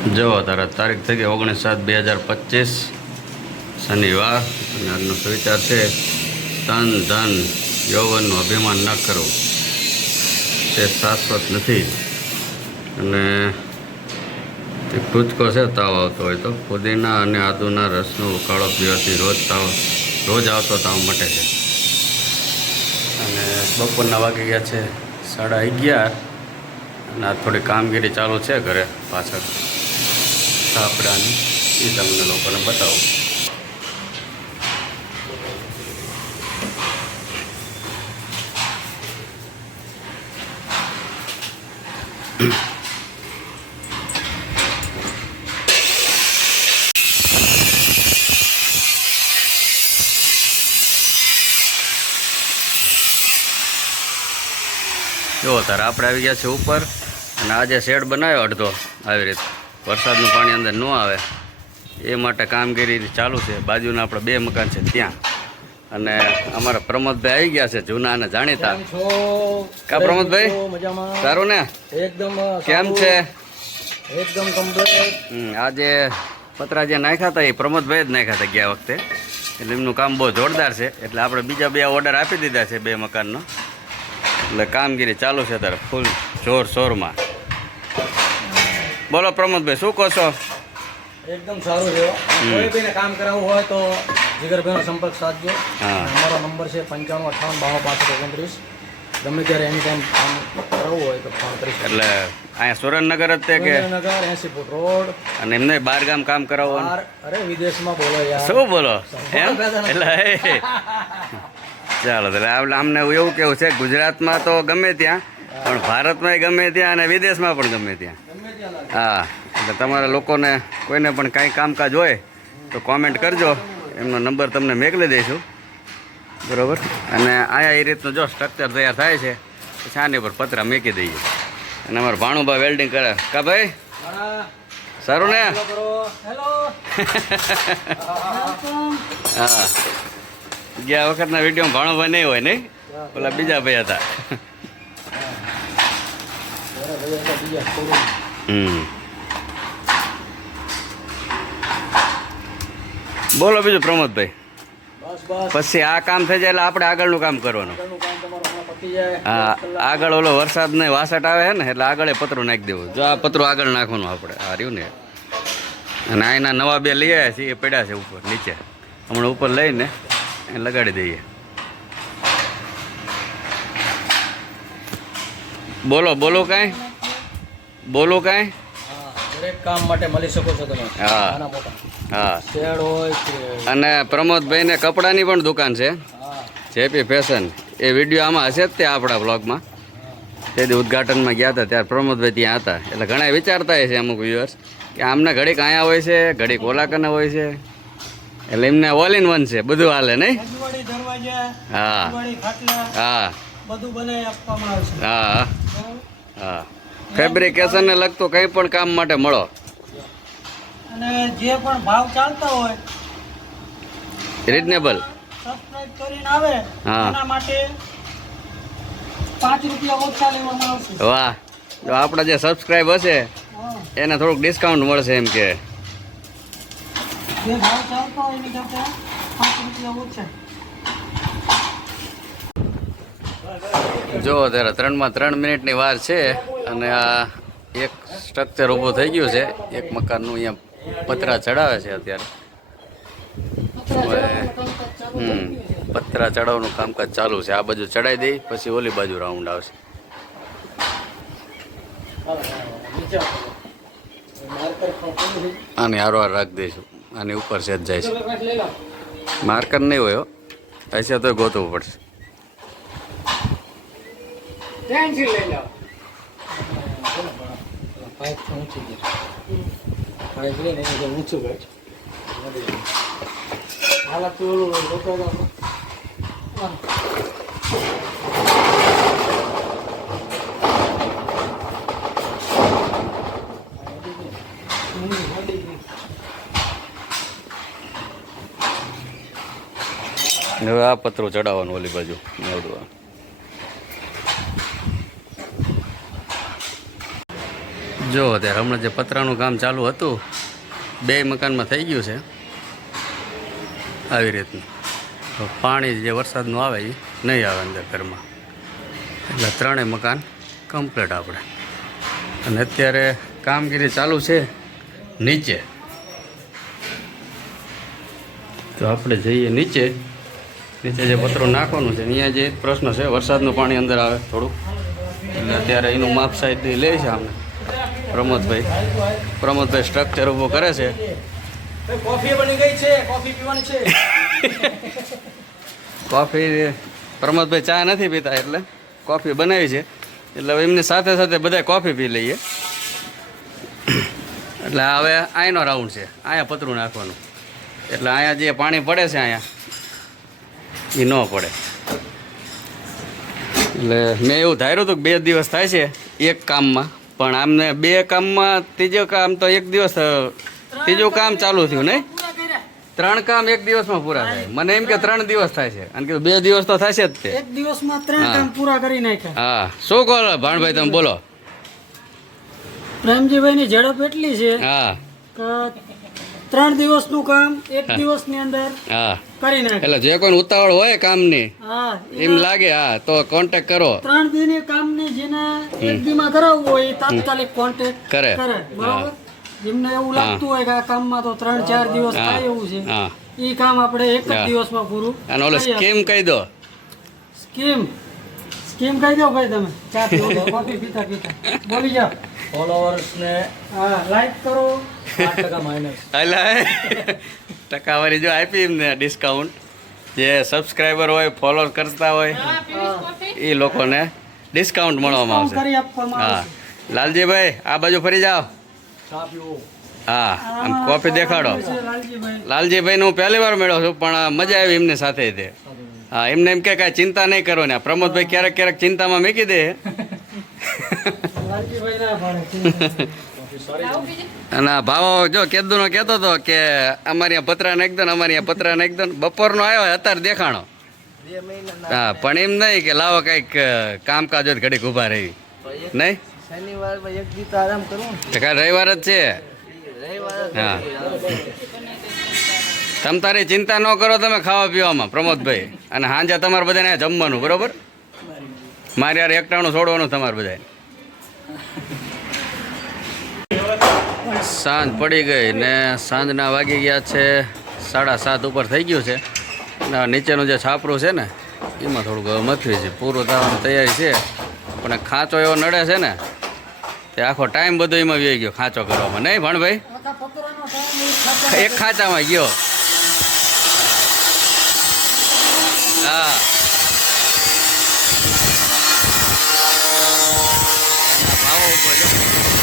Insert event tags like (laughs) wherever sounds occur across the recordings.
જો તારા તારીખ થઈ ગઈ ઓગણીસ સાત બે હજાર પચીસ, શનિવાર, અને આજનો સુવિચાર છે, તન ધન યૌવનનું અભિમાન ન કરવું તે શાશ્વત નથી. અને તે કૂચકો છે, તાવ આવતો હોય તો. પુદીના અને આદુના રસનો ઉકાળો પીવાથી રોજ તાવ, રોજ આવતો તાવ મટે છે. અને બપોરના વાગી ગયા છે સાડા અગિયાર, અને આ થોડી કામગીરી ચાલુ છે ઘરે પાછળ. સાપડાની એ તમને લોકોને બતાવું. જો, તારે આપણે આવી ગયા છે ઉપર, અને આજે શેડ બનાવ્યો અડધો, આવી રીતે. વરસાદનું પાણી અંદર ન આવે. એ માટે કામગીરી ચાલુ છે. બાજુના આપણે બે મકાન છે ત્યાં. અને અમારા પ્રમોદભાઈ આવી ગયા છે જૂના અને જાણીતા. કા પ્રમોદભાઈ? સારું ને? એકદમ કેમ છે? એકદમ કમ્પ્લીટ આજે પતરા જે નાખ્યા હતા એ પ્રમોદભાઈ જ નાખ્યા હતા ગયા વખતે. એટલે એમનું કામ બહુ જોરદાર છે. એટલે આપણે બીજા બે ઓર્ડર આપી દીધા છે બે મકાનનો. એટલે કામગીરી ચાલુ છે અત્યારે ફૂલ જોર શોરમાં. બોલો પ્રમોદભાઈ શું કહો છો? એકદમ સારું છે. કોઈ બી કામ કરાવવું હોય તો જીગરભાઈનો સંપર્ક સાધજો. હા. અમારો નંબર છે પંચાણું અઠાવન બાવન પાસઠ ઓગણત્રીસ. ગમે ત્યારે એની ટાઈમ કામ કરાવવું હોય તો ફોન કરી એટલે અહીંયા સુરેન્દ્રનગર જ તે કે? સુરેન્દ્રનગર એસી ફૂટ રોડ. અને એમને બાર ગામ કામ કરાવવું અરે વિદેશમાં બોલો યાર. શું બોલો? એમ? એટલે ચાલો એટલે આમને એવું કેવું છે ગુજરાતમાં તો ગમે ત્યાં પણ ભારતમાં ગમે ત્યાં અને વિદેશમાં પણ ગમે ત્યાં. હા, એટલે તમારા લોકોને કોઈને પણ કાંઈ કામકાજ હોય તો કોમેન્ટ કરજો. એમનો નંબર તમને મેકલી દઈશું. બરોબર? અને અહીંયા એ રીતનું જો સ્ટ્રક્ચર તૈયાર થાય છે, પછી આની પર પતરા મૂકી દઈએ. અને અમારા ભાણુભા વેલ્ડિંગ કરે. કા ભાઈ? સારું ને? હા. ગયા વખતના વિડીયોમાં ભાણુભાઈ નહીં હોય, નહીં? ઓલા બીજા ભાઈ હતા. હમ. બોલો બીજું પ્રમોદભાઈ. પછી આ કામ થઈ જાય એટલે આપણે આગળનું કામ કરવાનું. હા આગળ ઓલો વરસાદ ને વાસટ આવે છે ને એટલે આગળ એ પતરું નાખી દેવું. જો આ પતરું આગળ નાખવાનું આપણે. આ રહ્યું ને. અને આના નવા બે લઈ આવ્યા છીએ એ પડ્યા છે ઉપર નીચે. હમણાં ઉપર લઈને એને લગાડી દઈએ. બોલો બોલો કાંઈ? બોલો કાંઈ? હા, દરેક કામ માટે મળી શકો છો તમે. હા. હા. શેડ હોય અને પ્રમોદભાઈને કપડાની પણ દુકાન છે. JP fashion. એ વીડિયો આમાં હશે જ તે આપણા બ્લોગમાં તે દી ઉદઘાટનમાં ગયા હતા ત્યારે પ્રમોદભાઈ ત્યાં હતા. એટલે ઘણા વિચારતા છે અમુક વ્યુઅર્સ કે આમને ઘડીક અહીંયા હોય છે ઘડીક ઓલાકને હોય છે. એટલે એમને ઓલ ઇન વન છે બધું હાલે નહીં? હા. હા. બધું બનાવી આપવામાં આવશે હા. હા. ફેબ્રિકેશનને લગતું કંઈ પણ કામ માટે મળો. અને જે પણ ભાવ ચાલતા હોય રિઝનેબલ સબસ્ક્રાઇબ કરીને આવે હા. એના માટે પાંચ રૂપિયા ઓછા લેવામાં આવશે. વાહ. તો આપણા જે સબસ્ક્રાઇબ હશે એને થોડુંક ડિસ્કાઉન્ટ મળશે એમ કે. જે ભાવ ચાલતો હોય એની કરતા પાંચ રૂપિયા ઓછા. જો ત્યારે ત્રણમાં ત્રણ મિનિટની વાર છે. અને આ એક સ્ટ્રક્ચર ઊભું થઈ ગયું છે. એક મકાનનું અહીંયા પતરા ચડાવે છે અત્યારે. હવે, હમ પતરા ચડાવવાનું કામકાજ ચાલુ છે. આ બાજુ ચડાવી દઈ પછી ઓલી બાજુ રાઉન્ડ આવશે. આને હારવાર રાખી દઈશું. આની ઉપર સેજ જાય છે. માર્કર નહીં હોય હો. હશે તો ગોતવું પડશે. પેન્સિલ લઈ તો ઊંચી ગઈ. પાઇપ લઈને એને જે ઊંચું ગઈ હાલા તું ઓલું લોકો હવે આ પત્રો ચડાવવાનું ઓલી બાજુ. એવડું જો, અત્યારે હમણાં જે પતરાનું કામ ચાલુ હતું, બે મકાનમાં થઈ ગયું છે. આવી રીતનું. તો પાણી જે વરસાદનું આવે એ નહીં આવે અંદર ઘરમાં. એટલે ત્રણેય મકાન કમ્પ્લીટ આપણે. અને અત્યારે કામગીરી ચાલુ છે નીચે. તો આપણે જઈએ નીચે. નીચે જે પતરો નાખવાનું છે અહીંયા જે પ્રશ્ન છે, વરસાદનું પાણી અંદર આવે થોડું એટલે અત્યારે એનું માપ સાઈડ લે છે અમને પ્રમોદભાઈ. પ્રમોદભાઈ સ્ટ્રક્ચર ઊભો કરે છે. કોફી બની ગઈ છે કોફી પીવાની છે. કોફી પ્રમોદભાઈ ચા નથી પીતા એટલે કોફી બનાવી છે. એટલે હવે એમની સાથે સાથે બધા કોફી પી લઈએ. એટલે હવે અહીંનો રાઉન્ડ છે. અહીંયા પતરું નાખવાનું. એટલે અહીંયા જે પાણી પડે છે અહીંયા એ ન પડે. એટલે મેં એવું ધાર્યું હતું કે બે દિવસ થાય છે એક કામમાં. પણ આમને બે કામમાં ત્રીજો કામ તો એક દિવસ ત્રીજું કામ ચાલુ થયું નહીં? ત્રણ કામ એક દિવસમાં પૂરા થાય. મને એમ કે ત્રણ દિવસ થાય છે. અને કીધું બે દિવસ તો થશે જ તે. એક દિવસમાં ત્રણ. કામ પૂરા કરી નાખ્યા. હા. શું કહો ભાણભાઈ તમે બોલો. પ્રેમજીભાઈની ઝડપ એટલી છે હા. ત્રણ દિવસનું કામ એક. દિવસની અંદર હા. કરી નાખે. એટલે જે કોઈ ઉતાવળ હોય કામની હા એમ લાગે હા તો કોન્ટેક કરો. ત્રણ દિનની કામને જેને એક દીમાં કરાવવું હોય તાત્કાલિક કોન્ટેક કરે. કરે. બરાબર? જેમને એવું લાગતું હોય કે આ કામમાં તો ત્રણ ચાર દિવસ થાય એવું છે હા. એ કામ આપણે એક જ દિવસ દિવસમાં પૂરું અને ઓલો સ્કીમ કહી દો. સ્કીમ? સ્કીમ કહી દો ભાઈ તમે? ચા પીવો (laughs) કોફી પીતા પીતા. બોલી જાઓ. ફોલોવર્સને હા લાઈક કરો. ટકા માઇનસ ટકાવારી જો આપી એમને ડિસ્કાઉન્ટ જે સબસ્ક્રાઈબર હોય ફોલો કરતા હોય એ લોકોને ડિસ્કાઉન્ટ મળવામાં આવશે. હા. લાલજીભાઈ આ બાજુ ફરી જાઓ. હા આમ કોફી દેખાડો. લાલજીભાઈ. હું પહેલી વાર મળ્યો છું પણ મજા આવી એમની સાથે તે. હા એમને એમ કે કાંઈ ચિંતા નહીં કરો ને. પ્રમોદભાઈ ક્યારેક ક્યારેક ચિંતામાં મૂકી દે. અને ભાવો જો કેદુનો કહેતો હતો કે અમારી આ પતરા નાખી અમારી આ પતરા નાખી બપોરનો આવ્યો અત્યારે દેખાણો. હા પણ એમ નહીં કે લાવો કંઈક કામકાજ ઘડીક ઊભા રહી. નહીં? શનિવારમાં એક આરામ કરવું રવિવાર જ છે. હા. તમ તારી ચિંતા ન કરો, તમે ખાવા પીવામાં, પ્રમોદભાઈ. અને સાંજે તમારે બધાને જમવાનું, બરોબર? મારે યાર એકટાણું છોડવાનું તમારે બધાને. સાંજ પડી ગઈ ને સાંજના વાગી ગયા છે, સાડા સાત ઉપર થઈ ગયું છે. અને નીચેનું જે છાપરું છે ને, એમાં થોડુંક મથવી છે. પૂરું થવાની તૈયારી છે. પણ ખાંચો એવો નડે છે ને, તે આખો ટાઈમ બધો એમાં વ્યય ગયો ખાંચો કરવામાં. નહીં ભણભાઈ? એક ખાંચામાં ગયો. હા. ભાવો ઉપર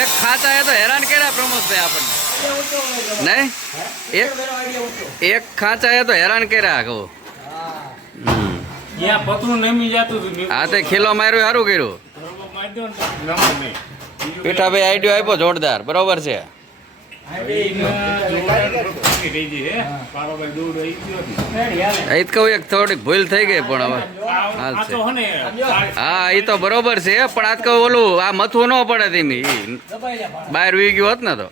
એક ખાતા એ તો હેરાન કર્યા પ્રમોદભાઈ આપણને. નહીં? એક એક ખાંચા એ તો હેરાન કર્યા કહો આ તે ખીલો માર્યો સારું કર્યું. પીઠાભાઈ આઈડિયો આપ્યો જોરદાર બરોબર છે. થોડીક ભૂલ થઈ ગઈ પણ હવે. હે એ તો બરોબર છે, પણ આજ કહું ઓલું, આ મથવું ન પડે લે બહાર વી ગયું હોત ને તો.